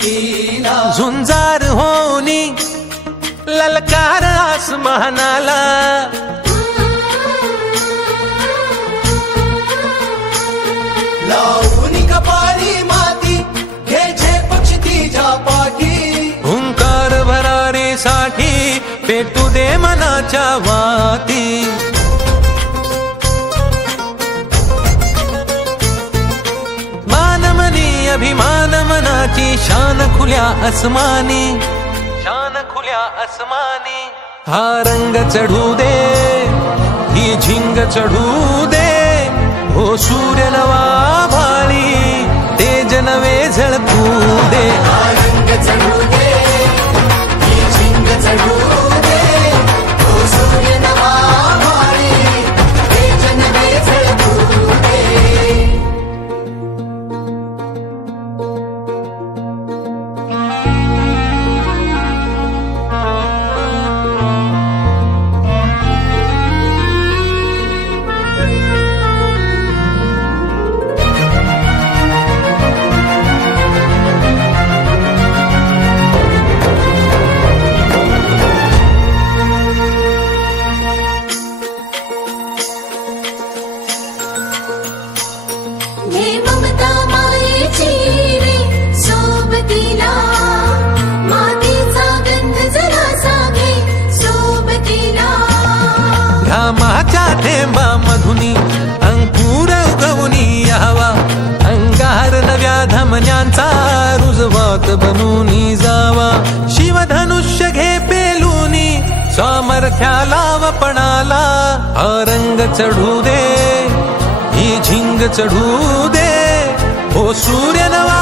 प्रीतीला झुंजार होनी ललकार आसमानाला लावून कपाळी माती घ्यायचे पक्षी तिच्या पाठी हुंकार भरारीसाठी पेटू दे मनाच्या वाती मानमनी अभिमान मनाची शान खुल्या आसमानी शान खुल्या आसमानी हा रंग चढू दे ही झिंग चढू दे हो सूर्य नवा भाळी तेज नवे झळकू दे रंग चढू दे ही झिंग चढू दे हो सूर्य नवा भाळी तेज नवे झळकू दे घामाच्या थेंबा मधुनी अंकुर उगवूनी यावा अंगार नव्या धमन्यांचा रुजवात बनूनी जावा शिवधनुष्य घे पेलूनी सामर्थ्याला वपणाला हा रंग चढू दे ही झिंग चढू दे हो सूर्य नवा